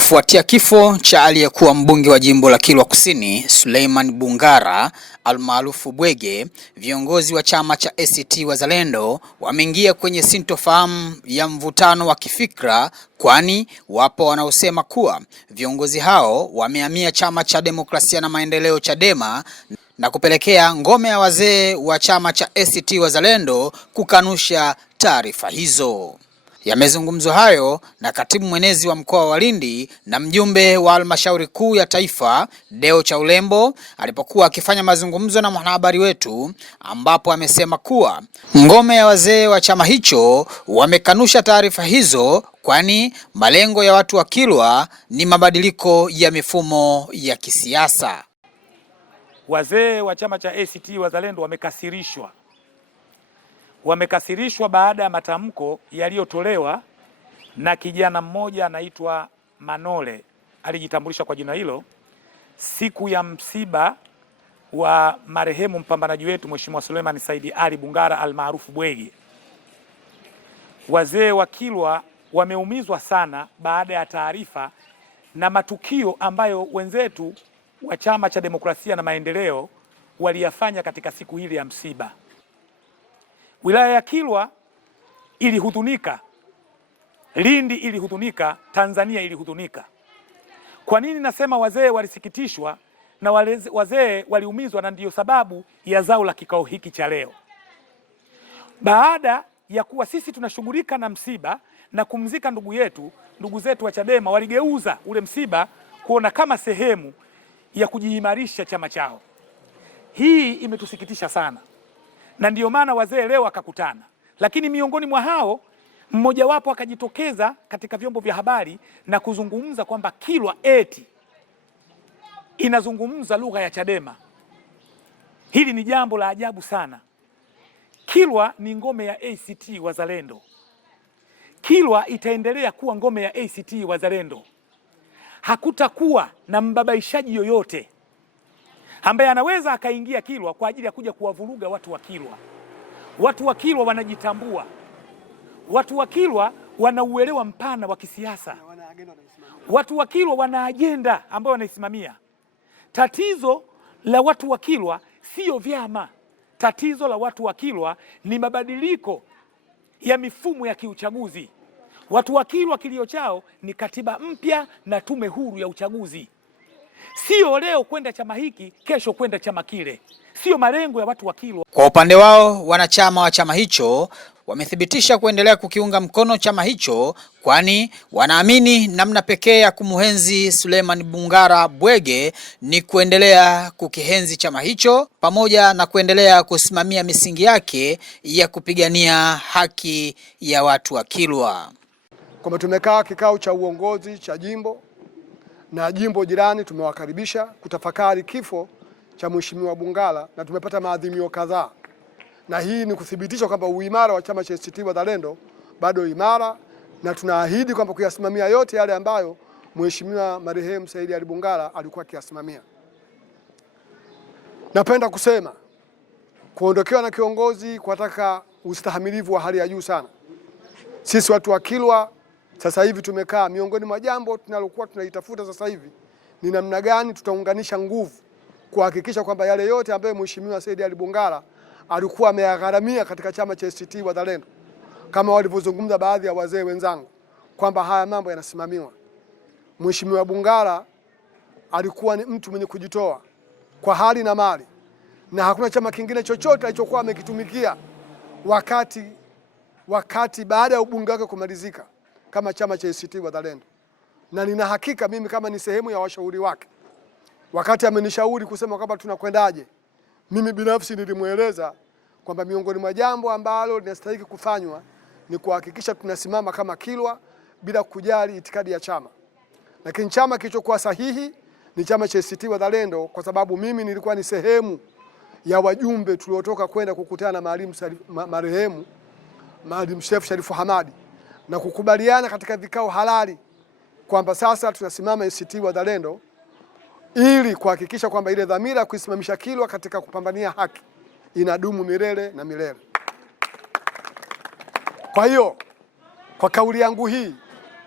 Kufuatia kifo cha aliyekuwa mbunge wa jimbo la Kilwa Kusini, Suleiman Bungara almaarufu Bwege, viongozi wa chama cha ACT Wazalendo wameingia kwenye sintofahamu ya mvutano wa kifikra, kwani wapo wanaosema kuwa viongozi hao wamehamia chama cha Demokrasia na Maendeleo Chadema na kupelekea ngome ya wazee wa chama cha ACT Wazalendo kukanusha taarifa hizo. Yamezungumzwa hayo na katibu mwenezi wa mkoa wa Lindi na mjumbe wa halmashauri kuu ya taifa Deo Chaulembo alipokuwa akifanya mazungumzo na mwanahabari wetu, ambapo amesema kuwa ngome ya wazee wa chama hicho wamekanusha taarifa hizo, kwani malengo ya watu wa Kilwa ni mabadiliko ya mifumo ya kisiasa. Wazee wa chama cha ACT Wazalendo wamekasirishwa baada ya matamko yaliyotolewa na kijana mmoja anaitwa Manole, alijitambulisha kwa jina hilo, siku ya msiba wa marehemu mpambanaji wetu Mheshimiwa Suleiman Said Ali Bungara almaarufu Bwege. Wazee wa Kilwa wameumizwa sana baada ya taarifa na matukio ambayo wenzetu wa chama cha Demokrasia na Maendeleo waliyafanya katika siku hili ya msiba. Wilaya ya Kilwa ilihuzunika, Lindi ilihuzunika, Tanzania ilihuzunika. Kwa nini nasema wazee walisikitishwa na wazee waliumizwa? Na ndiyo sababu ya zao la kikao hiki cha leo. Baada ya kuwa sisi tunashughulika na msiba na kumzika ndugu zetu wa Chadema waligeuza ule msiba kuona kama sehemu ya kujiimarisha chama chao. Hii imetusikitisha sana, na ndiyo maana wazee leo wakakutana. Lakini miongoni mwa hao mmoja wapo akajitokeza katika vyombo vya habari na kuzungumza kwamba Kilwa eti inazungumza lugha ya Chadema. Hili ni jambo la ajabu sana. Kilwa ni ngome ya ACT Wazalendo. Kilwa itaendelea kuwa ngome ya ACT Wazalendo. Hakutakuwa na mbabaishaji yoyote ambaye anaweza akaingia Kilwa kwa ajili ya kuja kuwavuruga watu wa Kilwa. Watu wa Kilwa wanajitambua. Watu wa Kilwa wanauelewa mpana wa kisiasa. Watu wa Kilwa wana ajenda ambayo wanaisimamia. Tatizo la watu wa Kilwa sio vyama. Tatizo la watu wa Kilwa ni mabadiliko ya mifumo ya kiuchaguzi. Watu wa Kilwa kilio chao ni katiba mpya na tume huru ya uchaguzi. Sio leo kwenda chama hiki, kesho kwenda chama kile. Sio malengo ya watu wa Kilwa. Kwa upande wao, wanachama wa chama hicho wamethibitisha kuendelea kukiunga mkono chama hicho, kwani wanaamini namna pekee ya kumuenzi Suleiman Bungara Bwege ni kuendelea kukihenzi chama hicho pamoja na kuendelea kusimamia misingi yake ya kupigania haki ya watu wa Kilwa. Kwa tumekaa kikao cha uongozi cha jimbo na jimbo jirani, tumewakaribisha kutafakari kifo cha Mheshimiwa Bungara na tumepata maadhimio kadhaa, na hii ni kuthibitisha kwamba uimara wa chama cha ACT Wazalendo bado imara, na tunaahidi kwamba kuyasimamia yote yale ambayo Mheshimiwa marehemu Said Ali Bungara alikuwa akiyasimamia. Napenda kusema kuondokewa na kiongozi kunataka ustahimilivu wa hali ya juu sana. Sisi watu wa Kilwa sasa hivi tumekaa, miongoni mwa jambo tunalokuwa tunaitafuta sasa hivi ni namna gani tutaunganisha nguvu kuhakikisha kwamba yale yote ambayo Mheshimiwa Said Ali Bungara alikuwa ameyagharamia katika chama cha ACT Wazalendo, kama walivyozungumza baadhi ya wazee wenzangu kwamba haya mambo yanasimamiwa. Mheshimiwa Bungara alikuwa ni mtu mwenye kujitoa kwa hali na mali, na hakuna chama kingine chochote alichokuwa amekitumikia wakati baada ya ubunge wake kumalizika kama chama cha ACT Wazalendo. Na nina hakika mimi kama ni sehemu ya washauri wake, wakati amenishauri kusema kwamba tunakwendaje, mimi binafsi nilimueleza kwamba miongoni mwa jambo ambalo linastahili kufanywa ni kuhakikisha tunasimama kama Kilwa bila kujali itikadi ya chama. Lakini chama kilichokuwa sahihi ni chama cha ACT Wazalendo, kwa sababu mimi nilikuwa ni sehemu ya wajumbe tuliotoka kwenda kukutana na marehemu Maalim Seif Sharif Hamad na kukubaliana katika vikao halali kwamba sasa tunasimama ACT Wazalendo ili kuhakikisha kwamba ile dhamira kuisimamisha Kilwa katika kupambania haki inadumu milele na milele. Kwa hiyo, kwa kauli yangu hii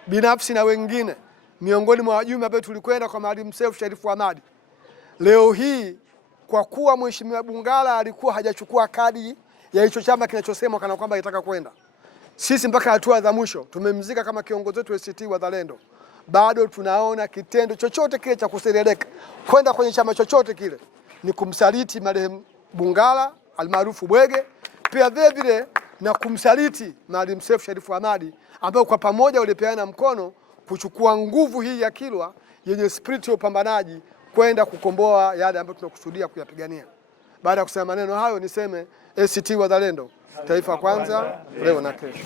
binafsi na wengine miongoni mwa wajumbe ambao tulikwenda kwa Maalim Seif Sharif Hamad. Leo hii kwa kuwa Mheshimiwa Bungara alikuwa hajachukua kadi ya hicho chama kinachosema kana kwamba anataka kwenda, sisi mpaka hatua za mwisho tumemzika kama kiongozi wetu wa ACT Wazalendo. Bado tunaona kitendo chochote kile cha kusereleka kwenda kwenye chama chochote kile ni kumsaliti marehemu Bungara almaarufu Bwege, pia vile na kumsaliti Maalim Seif Sharif Hamad, ambao kwa pamoja walipeana mkono kuchukua nguvu hii ya Kilwa yenye spirit ya upambanaji kwenda kukomboa yale ambayo tunakusudia kuyapigania. Baada ya kusema maneno hayo, niseme ACT Wazalendo, taifa kwanza, leo na kesho.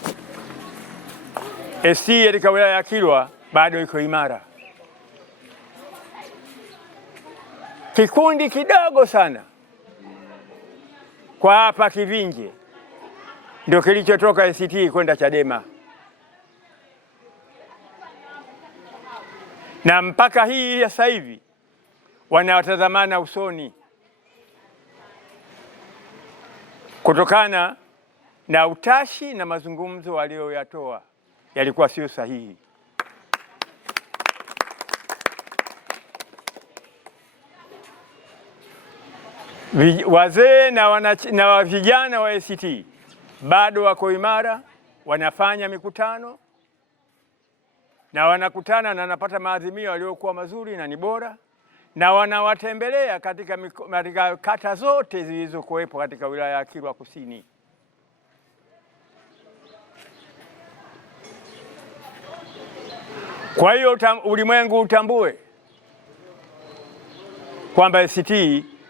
ACT katika wilaya ya Kilwa bado iko imara. Kikundi kidogo sana kwa hapa Kivinje ndio kilichotoka ACT kwenda Chadema, na mpaka hii sasa hivi wanawatazamana usoni kutokana na utashi na mazungumzo walioyatoa yalikuwa sio sahihi. Wazee na vijana wa ACT bado wako imara, wanafanya mikutano na wanakutana na wanapata maazimio yaliyokuwa mazuri na ni bora, na wanawatembelea katika kata zote zilizokuwepo katika wilaya ya Kilwa Kusini. Kwa hiyo ulimwengu utambue kwamba ACT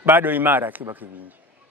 bado imara Kilwa Kivinje.